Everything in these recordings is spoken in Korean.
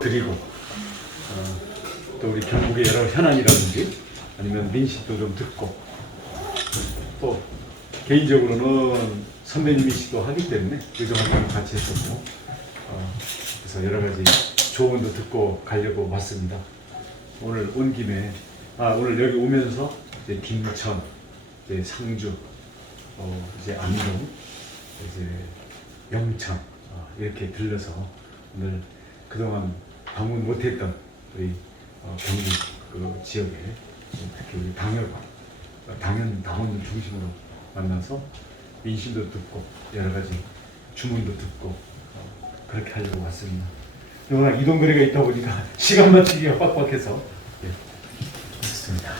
드리고 또 우리 경북의 여러 현안이라든지 아니면 민심도 좀 듣고 또 개인적으로는 선배님이시기도 하기 때문에 의정활동을 같이 했었고 그래서 여러 가지 조언도 듣고 가려고 왔습니다. 오늘 온 김에 오늘 여기 오면서 이제 김천, 이제 상주, 이제 안동, 이제 영창 이렇게 들려서 오늘 그동안 방문 못했던 우리 경북 그 지역에 특히 우리 당원들 중심으로 만나서 민심도 듣고 여러 가지 주문도 듣고 그렇게 하려고 왔습니다. 워낙 이동거리가 있다 보니까 시간 맞추기가 빡빡해서 좋습니다.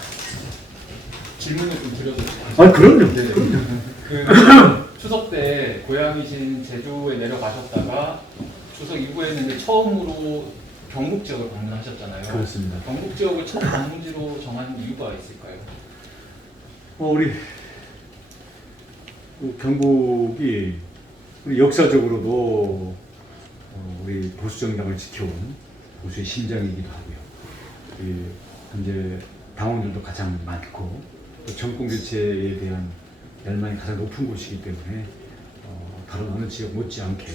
질문을 좀 드려도 될까요? 그럼요. 네. 추석 때 고향이신 제주에 내려가셨다가 추석 이후에는 이제 처음으로 경북 지역을 방문하셨잖아요. 그렇습니다. 경북 지역을 첫 방문지로 정한 이유가 있을까요? 우리 경북이 우리 역사적으로도 우리 보수 정당을 지켜온 보수의 심장이기도 하고요. 현재 당원들도 가장 많고 또 정권 교체에 대한 열망이 가장 높은 곳이기 때문에 다른 어느 지역 못지않게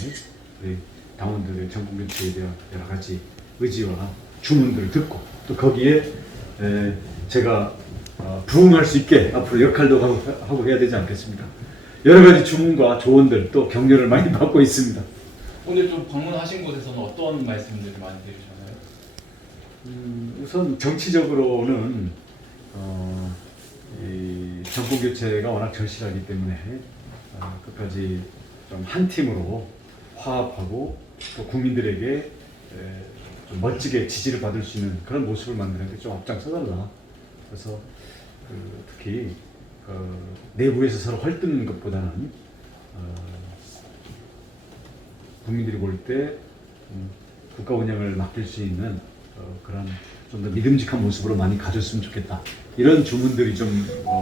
우리 당원들의 정권 교체에 대한 여러 가지 의지와 주문들을 듣고 또 거기에 제가 부응할 수 있게 앞으로 역할도 하고 해야 되지 않겠습니까? 여러 가지 주문과 조언들 또 격려를 많이 받고 있습니다. 오늘 좀 방문하신 곳에서는 어떤 말씀들을 많이 들으셨나요? 우선 정치적으로는 이 정권 교체가 워낙 절실하기 때문에 끝까지 좀 한 팀으로 화합하고 또 국민들에게 좀 멋지게 지지를 받을 수 있는 그런 모습을 만드는 데 좀 앞장서달라. 그래서 특히 내부에서 서로 헐뜯는 것보다는 국민들이 볼 때 국가 운영을 맡길 수 있는 그런 좀 더 믿음직한 모습으로 많이 가졌으면 좋겠다. 이런 주문들이 좀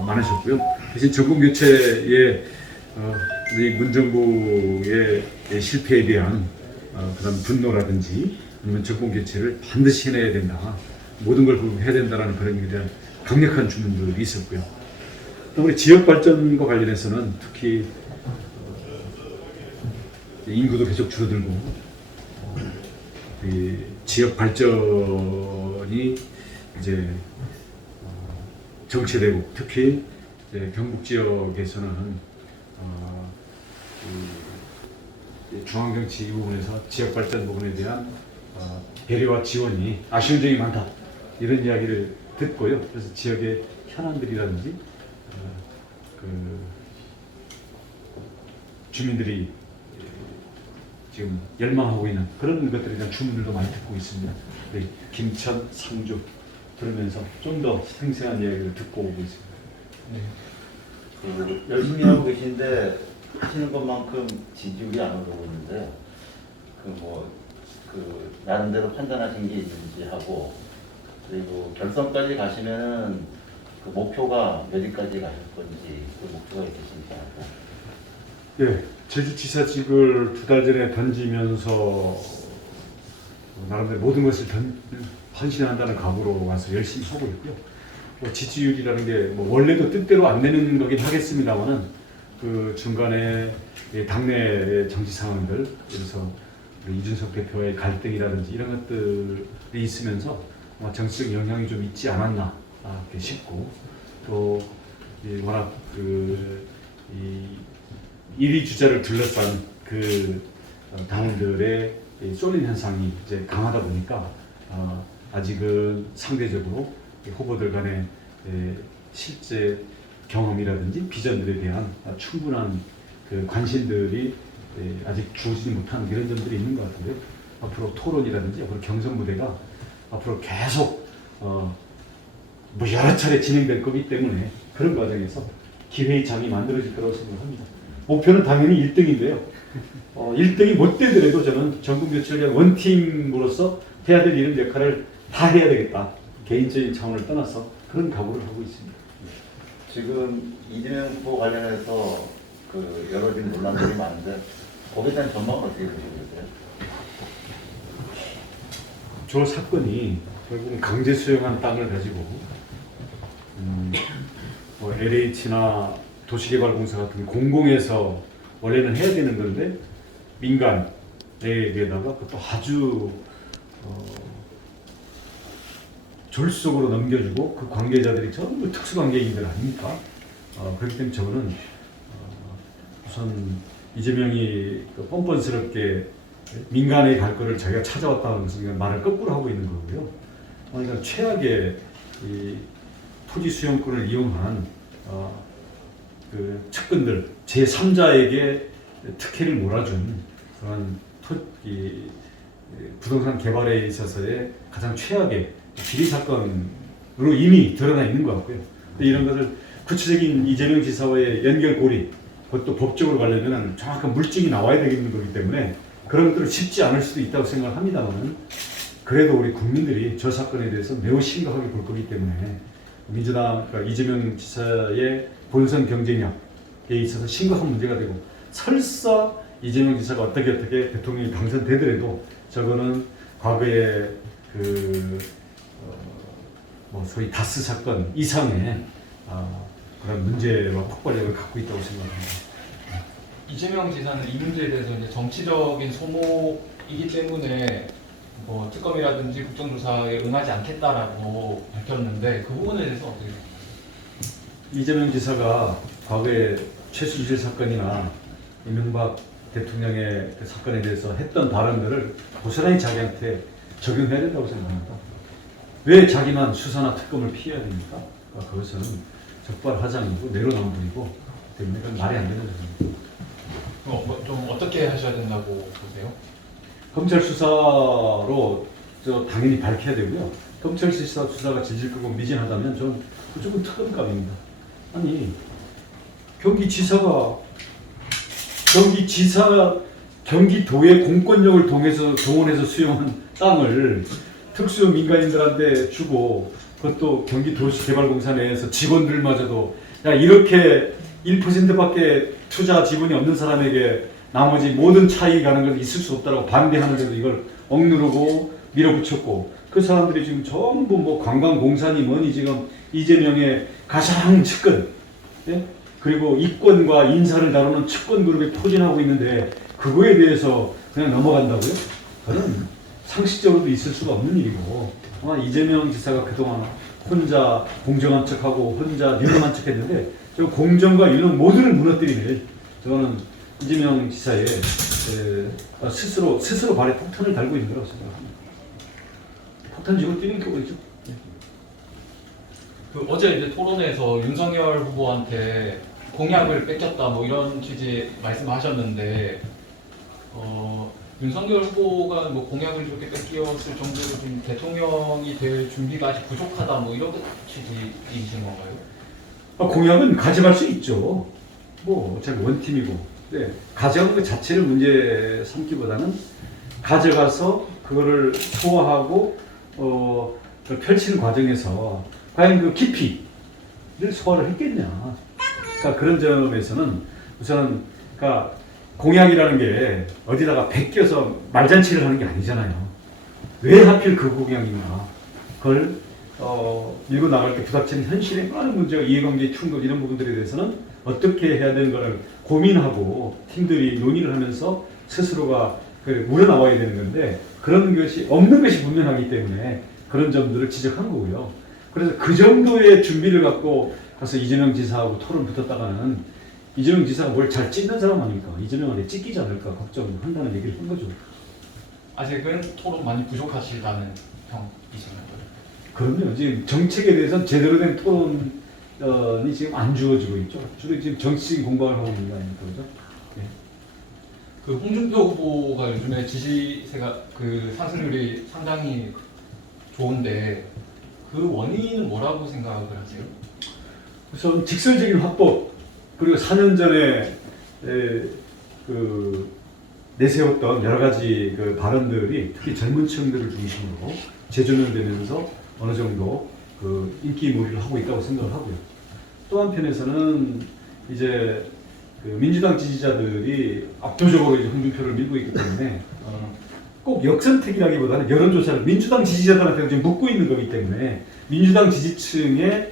많으셨고요. 대신 정권 교체에 우리 문정부의 실패에 대한 그런 분노라든지 아니면 정권 교체를 반드시 해내야 된다. 모든 걸 해야 된다라는 그런 일에 대한 강력한 주문들이 있었고요. 또 우리 지역 발전과 관련해서는 특히 인구도 계속 줄어들고 이 지역 발전이 이제 정체되고 특히 이제 경북 지역에서는 중앙정치 이 부분에서 지역 발전 부분에 대한 배려와 지원이 아쉬운 점이 많다 이런 이야기를 듣고요. 그래서 지역의 현안들이라든지 주민들이 지금 열망하고 있는 그런 것들에 대한 주문들도 많이 듣고 있습니다. 김천, 상주 들으면서 좀 더 생생한 이야기를 듣고 오고 있습니다. 네. 열심히 하고 계신데 하시는 것만큼 지지율이 안 오르고 있는데 나름대로 판단하신 게 있는지 하고 그리고 결선까지 가시면은 그 목표가 어디까지 가실 건지 그 목표가 있으신지 하고. 예, 제주지사직을 2달 전에 던지면서 나름대로 모든 것을 헌신한다는 각오로 와서 열심히 하고 있고요. 지지율이라는 게 원래도 뜻대로 안 되는 거긴 하겠습니다만은 그 중간에 당내 정치 상황들, 그래서 이준석 대표의 갈등이라든지 이런 것들이 있으면서 정치적 영향이 좀 있지 않았나 싶고 또 워낙 이 1위 주자를 둘러싼 그 당원들의 쏠림 현상이 이제 강하다 보니까 아직은 상대적으로 후보들 간의 실제 경험이라든지 비전들에 대한 충분한 그 관심들이 아직 주어지지 못하는 이런 점들이 있는 것 같은데요. 앞으로 토론이라든지 앞으로 경선 무대가 앞으로 계속 여러 차례 진행될 거기 때문에 그런 과정에서 기회의 장이 만들어질 거라고 생각합니다. 목표는 당연히 1등인데요. 1등이 못 되더라도 저는 정권 교체를 위한 원팀으로서 해야 될 이런 역할을 다 해야 되겠다. 개인적인 차원을 떠나서 그런 각오를 하고 있습니다. 지금 이재명 후보 관련해서 여러 지금 논란들이 많은데 거기에 대한 전망은 어떻게 보시고 계세요? 저 사건이 결국은 강제 수용한 땅을 가지고 뭐 LH나 도시개발공사 같은 공공에서 원래는 해야 되는 건데 민간에게다가 그것도 아주 졸속으로 넘겨주고 그 관계자들이 전부 특수관계인들 아닙니까? 그렇기 때문에 저는 우선 이재명이 그 뻔뻔스럽게 민간에 갈 거를 자기가 찾아왔다는 것은 말을 거꾸로 하고 있는 거고요. 그러니까 최악의 이 토지 수용권을 이용한 그 측근들 제3자에게 특혜를 몰아준 그런 부동산 개발에 있어서의 가장 최악의 비리 사건으로 이미 드러나 있는 것 같고요. 이런 것을 구체적인 이재명 지사와의 연결고리, 그것도 법적으로 가려면 정확한 물증이 나와야 되는 거기 때문에 그런 것들은 쉽지 않을 수도 있다고 생각합니다만, 그래도 우리 국민들이 저 사건에 대해서 매우 심각하게 볼 거기 때문에 민주당, 그러니까 이재명 지사의 본선 경쟁력에 있어서 심각한 문제가 되고, 설사 이재명 지사가 어떻게 대통령이 당선되더라도 저거는 과거에 뭐 소위 다스 사건 이상의 그런 문제와 폭발력을 갖고 있다고 생각합니다. 이재명 지사는 이 문제에 대해서 이제 정치적인 소모이기 때문에 뭐 특검이라든지 국정조사에 응하지 않겠다라고 밝혔는데 그 부분에 대해서 어떻게 생각하세요? 이재명 지사가 과거에 최순실 사건이나 이명박 대통령의 그 사건에 대해서 했던 발언들을 고스란히 자기한테 적용해야 된다고 생각합니다. 왜 자기만 수사나 특검을 피해야 됩니까? 그것은 적발하장이고 내로남불이고 때문에 그건 말이 안 되는 거입니다. 좀 어떻게 하셔야 된다고 보세요? 검찰 수사로 당연히 밝혀야 되고요. 검찰 수사가 질질 끄고 미진하다면 전 무조건 특검감입니다. 아니 경기도의 공권력을 동원해서 수용한 땅을 특수 민간인들한테 주고, 그것도 경기도시개발공사 내에서 직원들마저도 야 이렇게 1%밖에 투자 지분이 없는 사람에게 나머지 모든 차익이 가는 건 있을 수 없다고 반대하는데도 이걸 억누르고 밀어붙였고, 그 사람들이 지금 전부 뭐 관광공사니 뭐니 지금 이재명의 가장 측근, 예? 그리고 이권과 인사를 다루는 측근 그룹에 포진하고 있는데 그거에 대해서 그냥 넘어간다고요? 저는 상식적으로도 있을 수가 없는 일이고, 아마 이재명 지사가 그동안 혼자 공정한 척하고 혼자 유능한 척했는데 저 공정과 유능 모두를 무너뜨리는, 저는 이재명 지사의 스스로 발에 폭탄을 달고 있는 거라고 생각합니다. 폭탄 쥐고 뛰는 게 뭐죠? 그 어제 이제 토론회에서 윤석열 후보한테 공약을 뺏겼다 뭐 이런 취지의 말씀하셨는데 윤석열 후보가 뭐 공약을 이렇게 뺏겼을 정도로 좀 대통령이 될 준비가 아직 부족하다 뭐 이런 취지이신 건가요? 공약은 가져갈 수 있죠. 뭐 어차피 원팀이고, 네, 가져가는 것 자체를 문제 삼기보다는 가져가서 그거를 소화하고 펼치는 과정에서 과연 그 깊이를 소화를 했겠냐. 그러니까 그런 점에서는 우선은 그러니까 공약이라는 게 어디다가 베껴서 말잔치를 하는 게 아니잖아요. 왜 하필 그 공약인가? 그걸 밀고 나갈 때 부닥치는 현실의 많은 문제와 이해관계 충돌 이런 부분들에 대해서는 어떻게 해야 되는 것을 고민하고 팀들이 논의를 하면서 스스로가 우러나와야 되는 건데, 그런 것이 없는 것이 분명하기 때문에 그런 점들을 지적한 거고요. 그래서 그 정도의 준비를 갖고 가서 이재명 지사하고 토론 붙었다가는 이재명 지사가 뭘 잘 찢는 사람 아닙니까? 이재명한테 찢기지 않을까 걱정한다는 얘기를 한 거죠. 아직은 토론 많이 부족하시다는 평이신가요? 그럼요. 지금 정책에 대해서는 제대로 된 토론이 지금 안 주어지고 있죠. 주로 지금 정치적인 공방을 하고 있는 거 아닙니까? 그죠? 네. 그 홍준표 후보가 요즘에 지지세가 그 상승률이 상당히 좋은데 그 원인은 뭐라고 생각을 하세요? 우선 직설적인 화법, 그리고 4년 전에 내세웠던 여러 가지 그 발언들이 특히 젊은 층들을 중심으로 재조명되면서 어느 정도 그 인기몰이를 하고 있다고 생각을 하고요. 또 한편에서는 이제 그 민주당 지지자들이 압도적으로 이제 홍준표를 밀고 있기 때문에 꼭 역선택이라기보다는 여론조사를 민주당 지지자들한테 지금 묻고 있는 거기 때문에 민주당 지지층의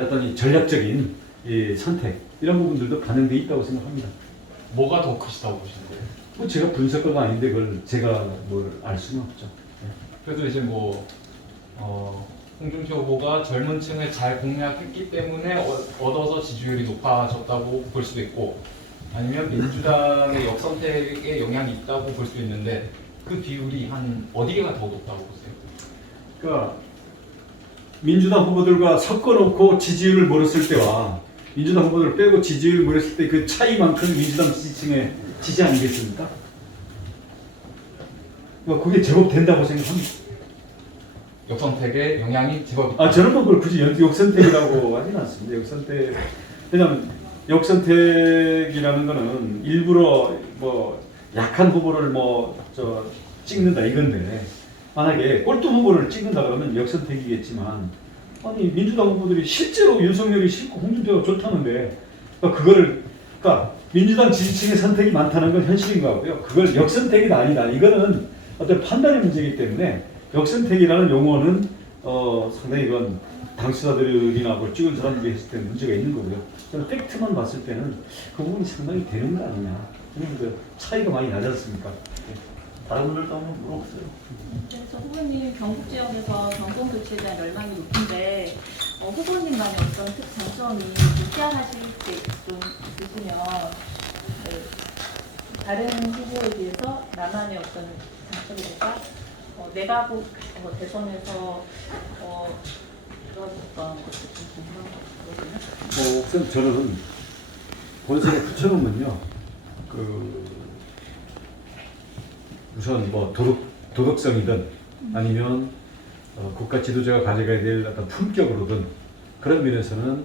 어떤 이 전략적인 이 선택 이런 부분들도 반영돼 있다고 생각합니다. 뭐가 더 크시다고 보시는 거예요? 뭐 제가 분석가가 아닌데 그걸 제가 뭘 알 수는 없죠. 그래도 이제 뭐 홍준표 후보가 젊은 층을 잘 공략했기 때문에 얻어서 지지율이 높아졌다고 볼 수도 있고 아니면 민주당의 역선택에 영향이 있다고 볼 수 있는데 그 비율이 한 어디가 더 높다고 보세요? 그러니까 민주당 후보들과 섞어놓고 지지율을 몰았을 때와 민주당 후보들을 빼고 지지율을 몰았을 때 그 차이만큼 민주당 지지층의 지지 아니겠습니까? 그게 제법 된다고 생각합니다. 역선택에 영향이 제법 있다. 저는 뭐 그걸 굳이 역선택이라고 하지는 않습니다. 역선택. 왜냐하면 역선택이라는 거는 일부러 뭐 약한 후보를 찍는다 이건데 만약에 꼴뚜 후보를 찍는다 그러면 역선택이겠지만 아니 민주당 후보들이 실제로 윤석열이 싫고 홍준표가 좋다는데 그러니까 민주당 지지층의 선택이 많다는 건 현실인 것 같고요. 그걸 역선택이다 아니다 이거는 어떤 판단의 문제이기 때문에 역선택이라는 용어는 상당히 이건 당사자들이나 뭘 찍은 사람들이 했을 때 문제가 있는 거고요. 저는 팩트만 봤을 때는 그 부분이 상당히 되는 거 아니냐. 그 차이가 많이 나지 않습니까? 다른 분들도 한번 물어보세요. 그래서 후보님 경북 지역에서 정권 교체에 대한 열망이 높은데 후보님만의 어떤 특장점이 PCR하실 때 좀 있으시면 다른 후보에 비해서 나만의 어떤 장점이랄까 내가 대선에서 이루어졌던 것도 좀 궁금한 거거든요. 우선 저는 본선에 붙여놓으면요, 우선 뭐 도덕성이든 아니면 국가 지도자가 가져가야 될 어떤 품격으로든 그런 면에서는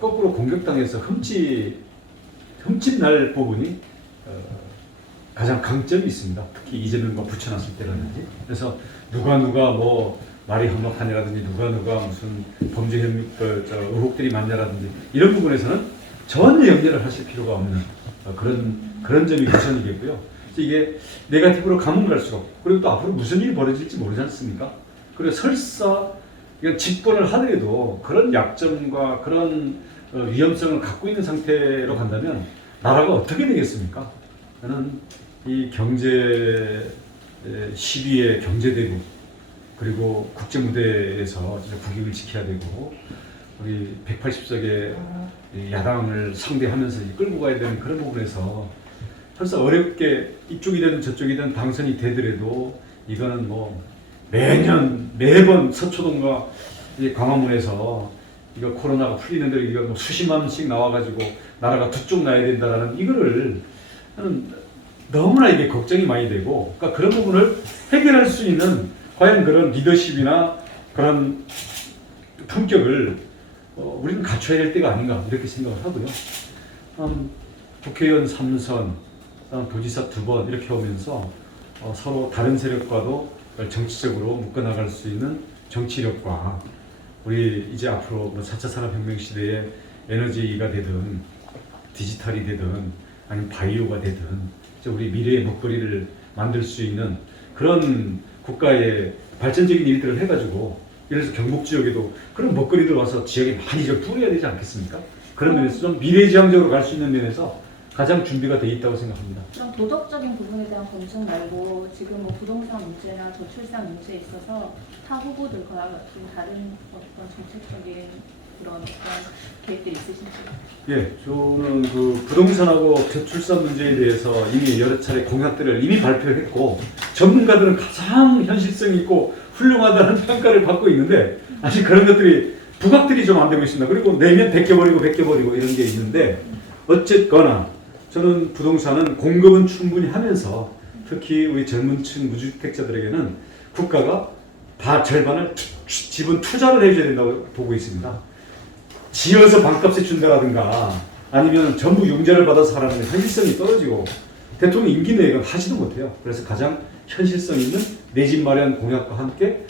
거꾸로 공격당해서 흠집날 부분이 가장 강점이 있습니다. 특히 이재명과 붙여놨을 때라든지. 그래서 누가 뭐 말이 험악하냐라든지 누가 무슨 범죄 의혹들이 많냐라든지 이런 부분에서는 전혀 연결을 하실 필요가 없는 그런 점이 우선이겠고요. 이게 네거티브로 가면 갈수록 그리고 또 앞으로 무슨 일이 벌어질지 모르지 않습니까? 그리고 설사 이건 집권을 하더라도 그런 약점과 그런 위험성을 갖고 있는 상태로 간다면 나라가 어떻게 되겠습니까? 저는 이 경제 시비의 경제대국 그리고 국제 무대에서 진짜 국익을 지켜야 되고 우리 180석의 야당을 상대하면서 끌고 가야 되는 그런 부분에서 설사 어렵게 이쪽이든 저쪽이든 당선이 되더라도 이거는 뭐 매번 서초동과 광화문에서 이거 코로나가 풀리는데 이거 뭐 수십만씩 나와가지고 나라가 두 쪽 나야 된다라는 이거를 저는 너무나 이게 걱정이 많이 되고 그러니까 그런 부분을 해결할 수 있는 과연 그런 리더십이나 그런 품격을 우리는 갖춰야 될 때가 아닌가 이렇게 생각을 하고요. 국회의원 3선, 도지사 2번 이렇게 오면서 서로 다른 세력과도 정치적으로 묶어나갈 수 있는 정치력과 우리 이제 앞으로 뭐 4차 산업혁명 시대에 에너지가 되든 디지털이 되든 아니면 바이오가 되든 우리 미래의 먹거리를 만들 수 있는 그런 국가의 발전적인 일들을 해가지고 예를 들어서 경북 지역에도 그런 먹거리들 와서 지역에 많이 좀 뿌려야 되지 않겠습니까? 그런 면에서 좀 미래지향적으로 갈 수 있는 면에서 가장 준비가 돼 있다고 생각합니다. 그럼 도덕적인 부분에 대한 검증 말고 지금 뭐 부동산 문제나 저출산 문제에 있어서 타 후보들과 좀 다른 어떤 정책적인 그런 계획들이 있으신지? 예, 저는 그 부동산하고 저출산 문제에 대해서 이미 여러 차례 공약들을 이미 발표했고 전문가들은 가장 현실성 있고 훌륭하다는 평가를 받고 있는데 아직 그런 것들이 부각들이 좀 안 되고 있습니다. 그리고 내면 벗겨버리고 이런 게 있는데 어쨌거나 저는 부동산은 공급은 충분히 하면서 특히 우리 젊은층 무주택자들에게는 국가가 절반을 지분 투자를 해줘야 된다고 보고 있습니다. 지어서 반값에 준다라든가 아니면 전부 융자를 받아서 하라는 현실성이 떨어지고 대통령 임기 내에 하지도 못해요. 그래서 가장 현실성 있는 내 집 마련 공약과 함께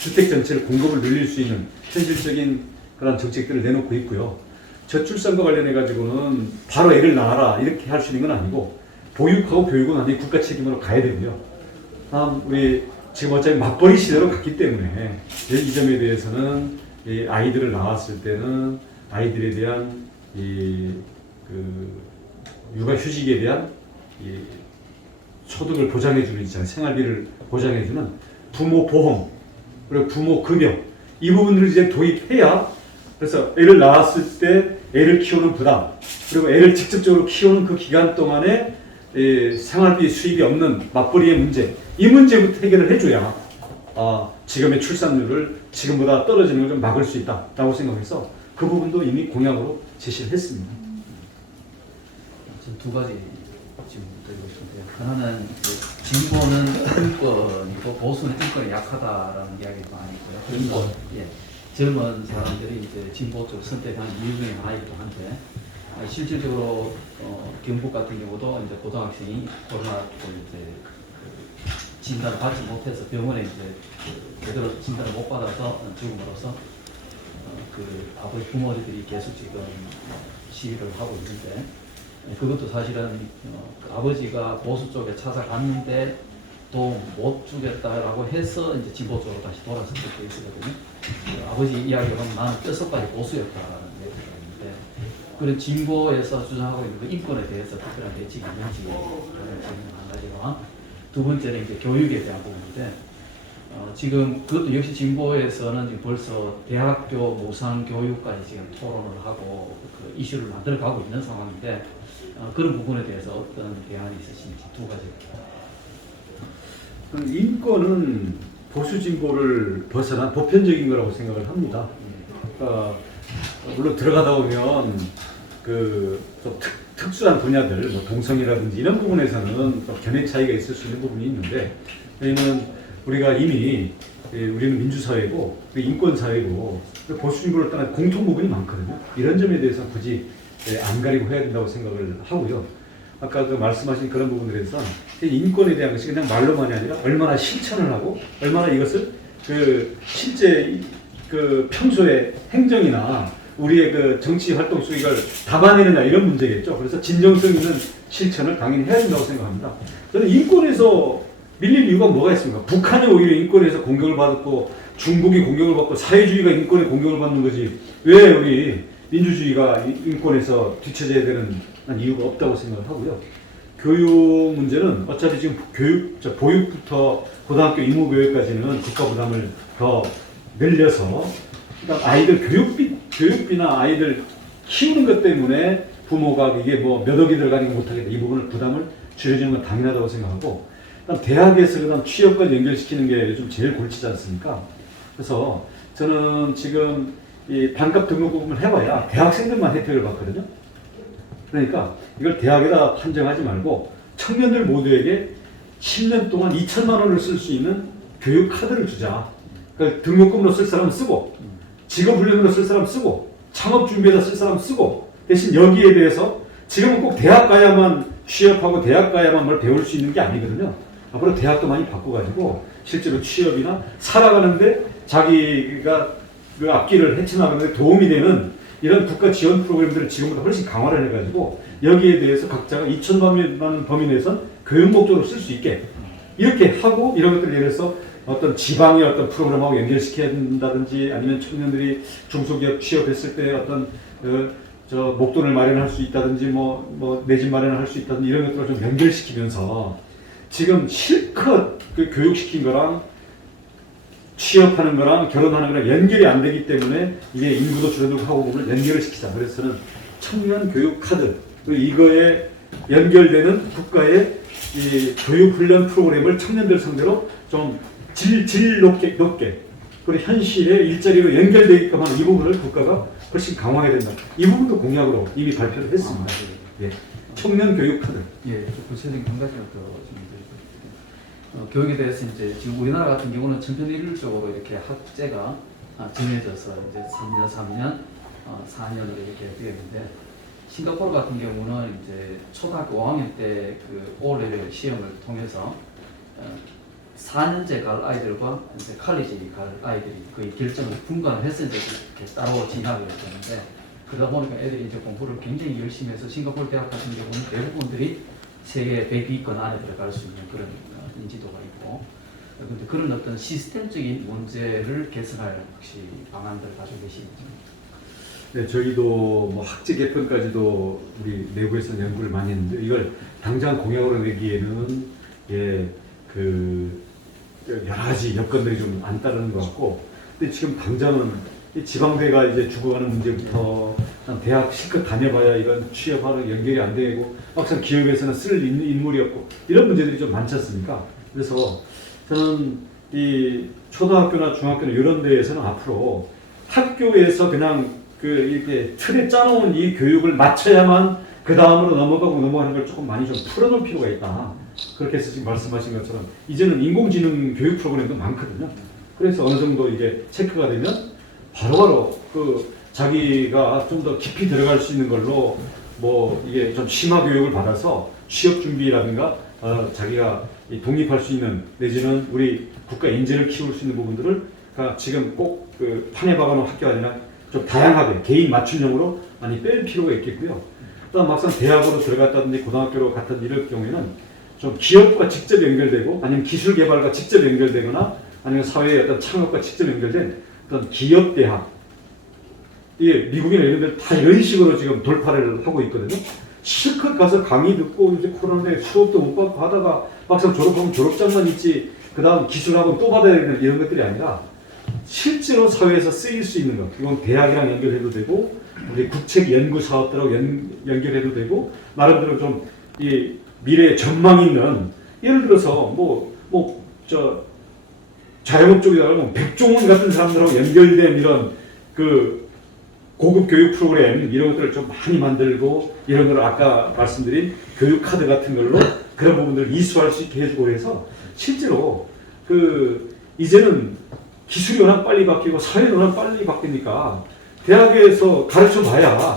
주택 전체를 공급을 늘릴 수 있는 현실적인 그런 정책들을 내놓고 있고요. 저출산과 관련해 가지고는 바로 애를 낳아라 이렇게 할 수 있는 건 아니고 보육하고 교육은 아니 국가 책임으로 가야 되고요. 다음 우리 지금 어차피 맞벌이 시대로 갔기 때문에 이 점에 대해서는 이 아이들을 낳았을 때는 아이들에 대한 육아 휴직에 대한 이 소득을 보장해주는 있잖아요. 생활비를 보장해주는 부모 보험 그리고 부모 급여 이 부분들을 이제 도입해야 그래서 애를 낳았을 때 애를 키우는 부담 그리고 애를 직접적으로 키우는 그 기간 동안에 생활비 수입이 없는 맞벌이의 문제 이 문제부터 해결을 해줘야 지금의 출산율을 지금보다 떨어지는 걸 좀 막을 수 있다라고 생각해서 그 부분도 이미 공약으로 제시를 했습니다. 지금 두 가지 질문 드리고 싶은데요. 하나는 진보는 인권이고 보수는 인권이 약하다라는 이야기가 많이 있고요. 인권, 예. 젊은 사람들이 이제 진보 쪽 선택한 이유 중에 하나이기도 한데 실질적으로 경북 같은 경우도 이제 고등학생이 코로나 이제 진단을 받지 못해서 병원에 이제 제대로 진단을 못 받아서 죽음으로써 그 아버지 부모들이 계속 지금 시위를 하고 있는데 그것도 사실은 그 아버지가 보수 쪽에 찾아갔는데 또 못 주겠다라고 해서 이제 진보 쪽으로 다시 돌아선 것도 있거든요. 그 아버지 이야기로 하면 나는 뼛속까지 보수였다라는 얘기가 있는데 그런 진보에서 주장하고 있는 그 인권에 대해서 특별한 대책이 있는지 그런 질문 한 가지와 두 번째는 이제 교육에 대한 부분인데 지금 그것도 역시 진보에서는 지금 벌써 대학교 무상 교육까지 지금 토론을 하고 그 이슈를 만들어가고 있는 상황인데 그런 부분에 대해서 어떤 대안이 있으신지 두 가지. 인권은 보수 진보를 벗어난 보편적인 거라고 생각을 합니다. 그러니까 물론 들어가다 보면 좀 특수한 분야들, 뭐 동성이라든지 이런 부분에서는 좀 견해 차이가 있을 수 있는 부분이 있는데 왜냐면 우리가 이미 우리는 민주사회고 인권사회고 보수 진보를 떠난 공통 부분이 많거든요. 이런 점에 대해서 굳이 안 가리고 해야 된다고 생각을 하고요. 아까 그 말씀하신 그런 부분들에서 인권에 대한 것이 그냥 말로만이 아니라 얼마나 실천을 하고 얼마나 이것을 실제 평소의 행정이나 우리의 그 정치 활동 속에 이걸 담아내느냐 이런 문제겠죠. 그래서 진정성 있는 실천을 당연히 해야 된다고 생각합니다. 저는 인권에서 밀릴 이유가 뭐가 있습니까? 북한이 오히려 인권에서 공격을 받았고 중국이 공격을 받고 사회주의가 인권에 공격을 받는 거지 왜 우리 민주주의가 인권에서 뒤처져야 되는 이유가 없다고 생각을 하고요. 교육 문제는 어차피 지금 보육부터 고등학교 의무교육까지는 국가 부담을 더 늘려서 그러니까 아이들 교육비나 아이들 키우는 것 때문에 부모가 이게 뭐 몇 억이 들어가는 게 못하겠다 이 부분을 부담을 줄여주는 건 당연하다고 생각하고 그다음 대학에서 그다음 취업까지 연결시키는 게 요즘 제일 골치지 않습니까? 그래서 저는 지금 이 반값 등록금을 해봐야 대학생들만 혜택을 받거든요. 그러니까 이걸 대학에다 판정하지 말고 청년들 모두에게 10년 동안 2천만 원을 쓸 수 있는 교육 카드를 주자. 그러니까 등록금으로 쓸 사람은 쓰고 직업훈련으로 쓸 사람 쓰고 창업준비에다 쓸 사람 쓰고 대신 여기에 대해서 지금은 꼭 대학 가야만 취업하고 대학 가야만 뭘 배울 수 있는 게 아니거든요. 앞으로 대학도 많이 바꿔가지고 실제로 취업이나 살아가는데 자기가 그 앞길을 헤쳐나가는 데 도움이 되는 이런 국가 지원 프로그램들을 지금보다 훨씬 강화를 해가지고 여기에 대해서 각자가 2천만 원 범위 내에서 교육 목적으로 쓸 수 있게 이렇게 하고 이런 것들 예를 들어서 어떤 지방의 어떤 프로그램하고 연결시켜야 된다든지 아니면 청년들이 중소기업 취업했을 때 어떤 목돈을 마련할 수 있다든지 뭐 내 집 마련을 할 수 있다든지 이런 것들을 좀 연결시키면서 지금 실컷 그 교육시킨 거랑 취업하는 거랑 결혼하는 거랑 연결이 안 되기 때문에 이게 인구도 줄어들고 하고 보면 연결을 시키자. 그래서 저는 청년 교육 카드 그리고 이거에 연결되는 국가의 이 교육 훈련 프로그램을 청년들 상대로 좀 질 높게 그리고 현실의 일자리로 연결되게끔 하는 이 부분을 국가가 훨씬 강화해야 된다. 이 부분도 공약으로 이미 발표를 했습니다. 예. 청년 교육 카드. 예, 구체적인 한 가지만 더 질문드리겠습니다. 교육에 대해서 이제 지금 우리나라 같은 경우는 천편일률적으로 이렇게 학제가 정해져서 이제 3년, 4년으로 이렇게 되어 있는데 싱가포르 같은 경우는 이제 초등학교 5학년 때 그 O-레벨 시험을 통해서 4년제 갈 아이들과 이제 칼리지 갈 아이들이 거의 결정을 분간을 해서 이제 이렇게 따로 진학을 했었는데 그러다 보니까 애들이 이제 공부를 굉장히 열심히 해서 싱가포르 대학 같은 경우는 대부분들이 세계 100위권 안에 들어갈 수 있는 그런 인지도가 있고 근데 그런 어떤 시스템적인 문제를 개선할 혹시 방안들 가지고 계시는지. 네, 저희도 뭐 학제 개편까지도 우리 내부에서 연구를 많이 했는데 이걸 당장 공약으로 내기에는 그 여러 가지 여건들이 좀 안 따르는 것 같고, 근데 지금 당장은 이 지방대가 이제 죽어가는 문제부터 대학 실컷 다녀봐야 이건 취업하러 연결이 안 되고 막상 기업에서는 쓸 인물이 없고 이런 문제들이 좀 많지 않습니까? 그래서 저는 이 초등학교나 중학교나 이런 데에서는 앞으로 학교에서 그냥 그 이렇게 틀에 짜놓은 이 교육을 맞춰야만 그 다음으로 넘어가는 걸 조금 많이 좀 풀어놓을 필요가 있다. 그렇게 해서 지금 말씀하신 것처럼 이제는 인공지능 교육 프로그램도 많거든요. 그래서 어느 정도 이게 체크가 되면 바로바로 그 자기가 좀 더 깊이 들어갈 수 있는 걸로 뭐 이게 좀 심화 교육을 받아서 취업 준비라든가 자기가 독립할 수 있는 내지는 우리 국가 인재를 키울 수 있는 부분들을 지금 꼭 그 판에 박아놓은 학교가 아니라 좀 다양하게 개인 맞춤형으로 많이 뺄 필요가 있겠고요. 그다음 막상 대학으로 들어갔다든지 고등학교로 갔던 이럴 경우에는 좀 기업과 직접 연결되고 아니면 기술 개발과 직접 연결되거나 아니면 사회의 어떤 창업과 직접 연결된 어떤 기업 대학, 이게 미국이나 이런 데 다 이런 식으로 지금 돌파를 하고 있거든요. 실컷 가서 강의 듣고 이제 코로나에 수업도 못 받고 하다가 막상 졸업하면 졸업장만 있지 그 다음 기술학원 또 받아야 되는 이런 것들이 아니라 실제로 사회에서 쓰일 수 있는 것, 이건 대학이랑 연결해도 되고 우리 국책 연구 사업들하고 연결해도 되고 나름대로 좀 이 미래에 전망이 있는, 예를 들어서 자영업 쪽이다 그러면 백종원 같은 사람들하고 연결된 이런 그 고급 교육 프로그램 이런 것들을 좀 많이 만들고 이런 걸 아까 말씀드린 교육 카드 같은 걸로 그런 부분들을 이수할 수 있게 해주고 해서 실제로 그 이제는 기술이 워낙 빨리 바뀌고 사회는 워낙 빨리 바뀌니까 대학에서 가르쳐 봐야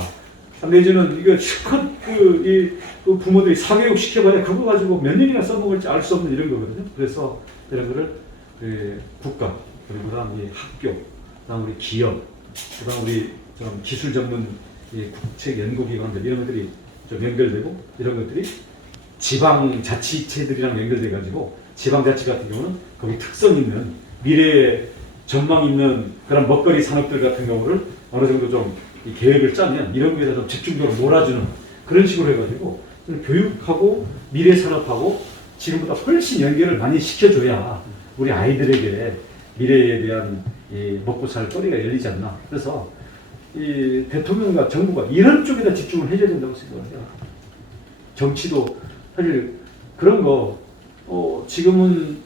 내지는 이거 실컷 그 부모들이 사교육 시켜봐야 그거 가지고 몇 년이나 써먹을지 알 수 없는 이런 거거든요. 그래서 이런 거를 국가, 그리고 그다음 이 학교, 그다음 우리 기업, 그다음 우리 좀 기술 전문 국책 연구기관들 이런 것들이 좀 연결되고 이런 것들이 지방 자치체들이랑 연결돼 가지고 지방 자치 같은 경우는 거기 특성 있는 미래에 전망 있는 그런 먹거리 산업들 같은 경우를 어느 정도 좀 이 계획을 짜면 이런 거에다 좀 집중적으로 몰아주는 그런 식으로 해가지고 교육하고 미래 산업하고 지금보다 훨씬 연결을 많이 시켜줘야 우리 아이들에게 미래에 대한 이 먹고 살 거리가 열리지 않나. 그래서 이 대통령과 정부가 이런 쪽에다 집중을 해줘야 된다고 생각을 해요. 정치도 사실 그런 거 지금은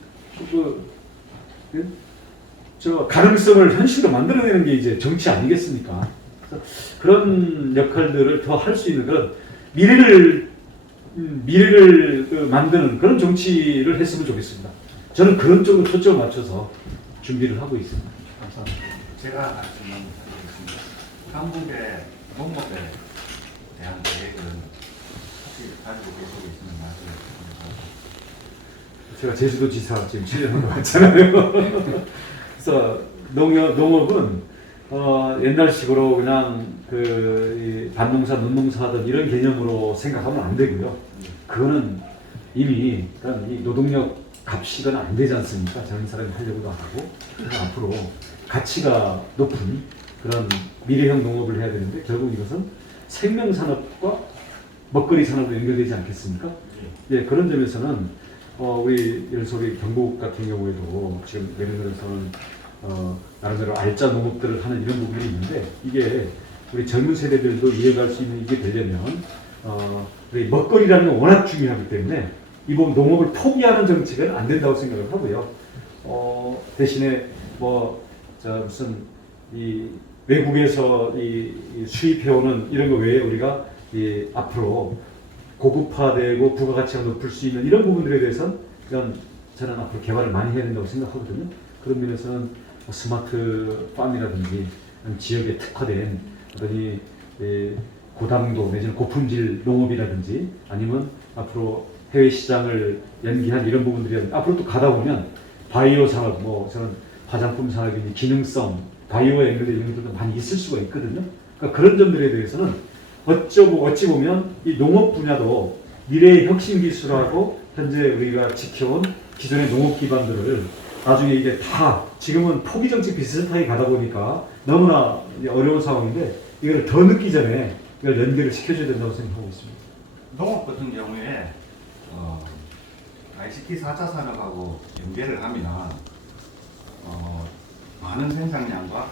저 가능성을 현실로 만들어내는 게 이제 정치 아니겠습니까? 그래서 그런 역할들을 더 할 수 있는 그런 미래를 만드는 그런 정치를 했으면 좋겠습니다. 저는 그런 쪽으로 초점을 맞춰서 준비를 하고 있습니다. 감사합니다. 제가 말씀드리겠습니다. 강북의 농업에 대한 계획은 혹시 가지고 계시고 있으면 말씀해 주십시오. 제가 제주도 지사 지금 7년 넘었잖아요. 그래서 농업은 옛날식으로 그냥 이 밭농사, 논농사 하던 이런 개념으로 생각하면 안 되고요. 그거는 이미 이 노동력 값이건 안 되지 않습니까? 저런 사람이 하려고도 안 하고. 그래서 앞으로 가치가 높은 그런 미래형 농업을 해야 되는데 결국 이것은 생명산업과 먹거리 산업으로 연결되지 않겠습니까? 예, 그런 점에서는 우리 예를 들어서 우리 경북 같은 경우에도 지금 예를 들어서는 나름대로 알짜 농업들을 하는 이런 부분이 있는데 이게 우리 젊은 세대들도 이해할 수 있는 이게 되려면 우리 먹거리라는 건 워낙 중요하기 때문에 이 부분 농업을 포기하는 정책은 안 된다고 생각을 하고요. 대신에 무슨 이 외국에서 이 수입해오는 이런 거 외에 우리가 앞으로 고급화되고 부가가치가 높을 수 있는 이런 부분들에 대해서는 저는 앞으로 개발을 많이 해야 된다고 생각하거든요. 그런 면에서는 스마트 팜이라든지 지역에 특화된 어떤 고당도 내지는 고품질 농업이라든지 아니면 앞으로 해외 시장을 연기한 이런 부분들이 앞으로 또 가다 보면 바이오 산업, 저는 화장품 산업이니 기능성, 바이오와 연결된 이런 것들도 많이 있을 수가 있거든요. 그러니까 그런 점들에 대해서는 어찌 보면 이 농업 분야도 미래의 혁신 기술하고 현재 우리가 지켜온 기존의 농업 기반들을 나중에 이게 다 지금은 포기 정책 비슷하게 가다 보니까 너무나 이제 어려운 상황인데 이걸 더 늦기 전에 이걸 연계를 시켜줘야 된다고 생각하고 있습니다. 농업 같은 경우에 ICT 4차 산업하고 연계를 하면 많은 생산량과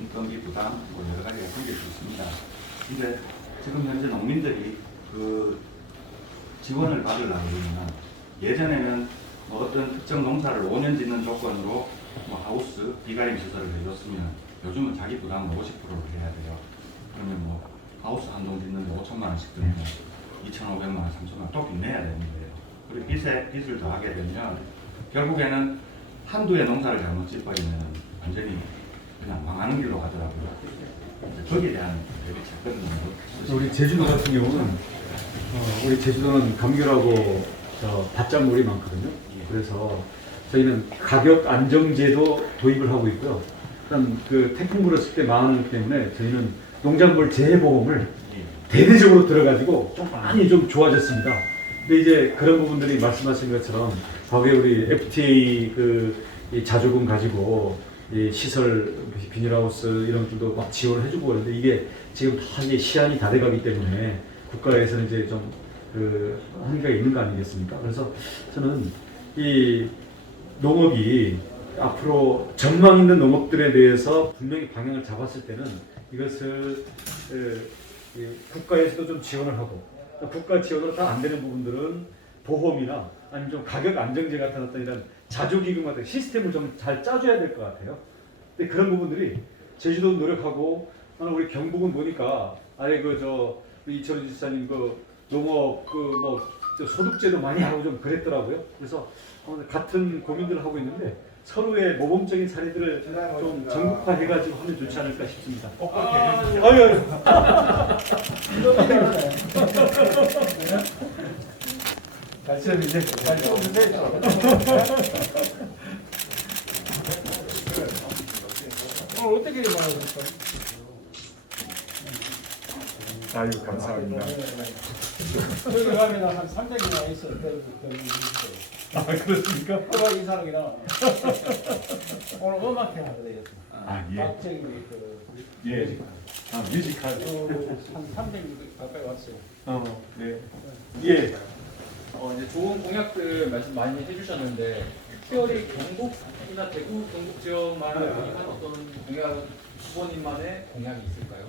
인건비 부담 뭐 여러 가지가 생길 수 있습니다. 근데 지금 현재 농민들이 그 지원을 받으려고 그러면 예전에는 뭐 어떤 특정 농사를 5년 짓는 조건으로 뭐 하우스, 비가림 시설을 해줬으면 요즘은 자기 부담은 50%를 해야 돼요. 그러면 뭐 하우스 한 동 짓는데 5천만 원씩 들면 2,500만 원, 3천만 원 또 빚내야 되는 거예요. 그리고 빚을 더하게 되면 결국에는 한두해 농사를 잘못 짓버리면 완전히 그냥 망하는 길로 가더라고요. 이제 거기에 대한 대비책 거든요. 우리 제주도 같은 경우는 우리 제주도는 감귤하고 밭작물이 많거든요. 그래서 저희는 가격 안정제도 도입을 하고 있고요. 그럼 그 태풍 불었을 때 망하는 것 때문에 저희는 농작물 재해보험을 대대적으로 들어가지고 좀 많이 좀 좋아졌습니다. 근데 이제 그런 부분들이 말씀하신 것처럼 과거에 우리 FTA 이 자조금 가지고 이 시설 비닐하우스 이런 것들도 막 지원을 해주고 그러는데 이게 지금 다 이제 시한이 다 돼가기 때문에 국가에서는 이제 좀 한계가 있는 거 아니겠습니까? 그래서 저는 이 농업이 앞으로 전망 있는 농업들에 대해서 분명히 방향을 잡았을 때는 이것을 국가에서도 좀 지원을 하고 국가 지원으로 다 안 되는 부분들은 보험이나 아니면 좀 가격 안정제 같은 어떤 이런 자조기금 같은 시스템을 좀 잘 짜줘야 될 것 같아요. 근데 그런 부분들이 제주도 노력하고 우리 경북은 보니까 아예 이철우 지사님 농업 소득제도 많이 하고 좀 그랬더라고요. 그래서 같은 고민들을 하고 있는데 서로의 모범적인 사례들을 좀 전국화해가지고 하면 좋지 않을까 싶습니다. 아유. 말씀 이제 말씀 주세요. 오늘 어떻게 말하셨어요? 아유 감사합니다. 저기 가면 한 300이나 있어요. 아 그렇습니까? 허락 이상이나 오늘 음악회 하거든요. 예. 박정희 예. 뮤지컬. 한 300 가까이 왔어요. 네. 예. 이제 좋은 공약들 말씀 많이 해주셨는데 특별히 경북이나 대구 경북 지역만을 위한 어떤 공약 후보님만의 공약이 있을까요?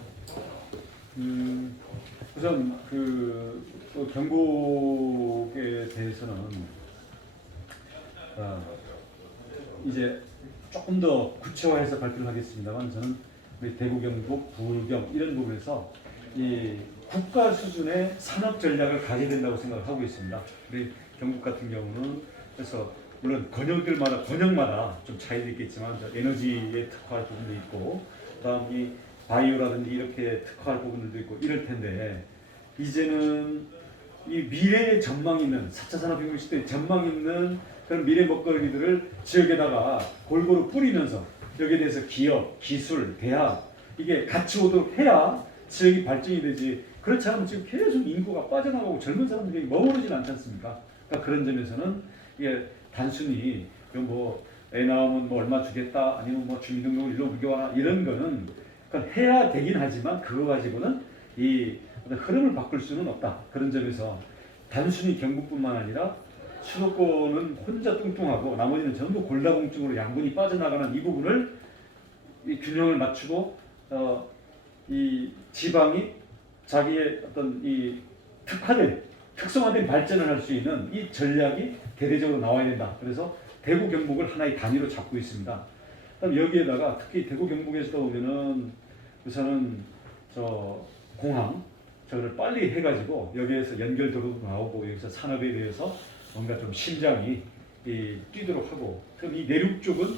우선 또 경북에 대해서는 이제 조금 더 구체화해서 발표를 하겠습니다만 저는 우리 대구 경북, 부경 이런 부분에서 이 국가 수준의 산업 전략을 가져야 된다고 생각하고 있습니다. 우리 경북 같은 경우는 그래서 물론 권역마다 좀 차이도 있겠지만 에너지에 특화할 부분도 있고 그다음 이 바이오라든지 이렇게 특화할 부분들도 있고 이럴 텐데 이제는 이 미래의 전망 있는 4차 산업혁명 시대의 전망 있는 그런 미래 먹거리들을 지역에다가 골고루 뿌리면서 여기에 대해서 기업, 기술, 대학 이게 같이 오도록 해야 지역이 발전이 되지. 그렇지 않으면 지금 계속 인구가 빠져나가고 젊은 사람들이 머무르진 않지 않습니까? 그러니까 그런 점에서는 이게 단순히 애 낳으면 얼마 주겠다 아니면 주민등록을 일로 옮겨와라 이런 거는 그건 해야 되긴 하지만 그거 가지고는 이 흐름을 바꿀 수는 없다. 그런 점에서 단순히 경북뿐만 아니라 수도권은 혼자 뚱뚱하고 나머지는 전부 골다공증으로 양분이 빠져나가는 이 부분을 이 균형을 맞추고 이 지방이 자기의 어떤 이 특성화된 발전을 할 수 있는 이 전략이 대대적으로 나와야 된다. 그래서 대구 경북을 하나의 단위로 잡고 있습니다. 그럼 여기에다가 특히 대구 경북에서 보면은 우선은 공항 저를 빨리 해가지고 여기에서 연결도로도 나오고 여기서 산업에 대해서 뭔가 좀 심장이 뛰도록 하고 그럼 이 내륙 쪽은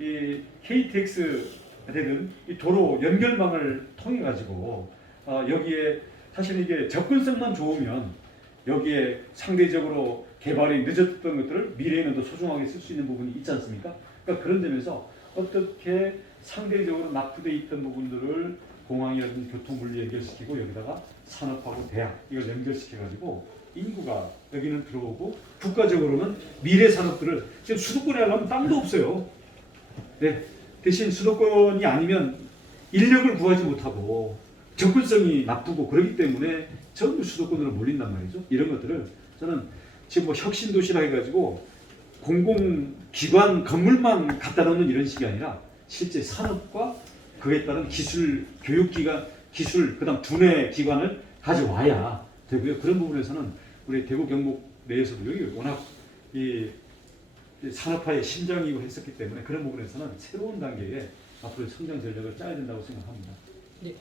이 KTX 되는 이 도로 연결망을 통해 가지고 여기에 사실 이게 접근성만 좋으면 여기에 상대적으로 개발이 늦었던 것들을 미래에는 더 소중하게 쓸 수 있는 부분이 있지 않습니까? 그러니까 그런 점에서 어떻게 상대적으로 낙후되어 있던 부분들을 공항이라든지 교통물리 연결시키고 여기다가 산업하고 대학 이걸 연결시켜 가지고 인구가 여기는 들어오고 국가적으로는 미래 산업들을 지금 수도권에 하려면 땅도 없어요. 네. 대신 수도권이 아니면 인력을 구하지 못하고 접근성이 나쁘고 그렇기 때문에 전부 수도권으로 몰린단 말이죠. 이런 것들을 저는 지금 뭐 혁신도시라 해가지고 공공기관 건물만 갖다 놓는 이런 식이 아니라 실제 산업과 그에 따른 기술, 교육기관, 기술, 그 다음 두뇌 기관을 가져와야 되고요. 그런 부분에서는 우리 대구 경북 내에서도 여기 워낙 이 산업화의 심장이고 했었기 때문에 그런 부분에서는 새로운 단계의 앞으로 성장 전략을 짜야 된다고 생각합니다. 네.